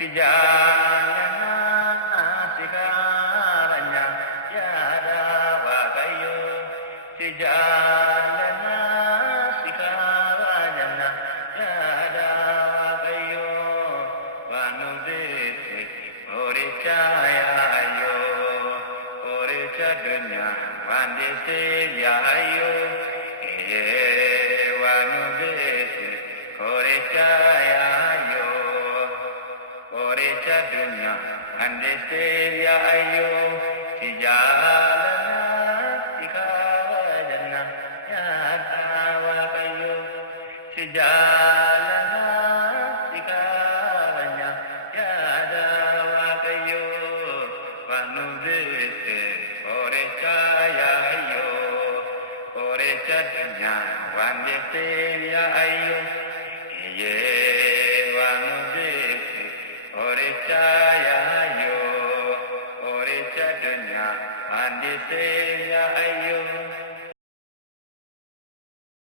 Sijalana sikaranya yada wagayo Sijalana sikaranya yada wagayo Vanudesi orichayayo Orichadunya vandesi yayo Vanudesi orichayayo Orichadunya andesya ayo sijalana sikaranya yada wagayo sijalana sikaranya yada wagayo vanudese orichaya ayo orichadunya andesya ayo vanudese Orichaya yo, orichadunya andise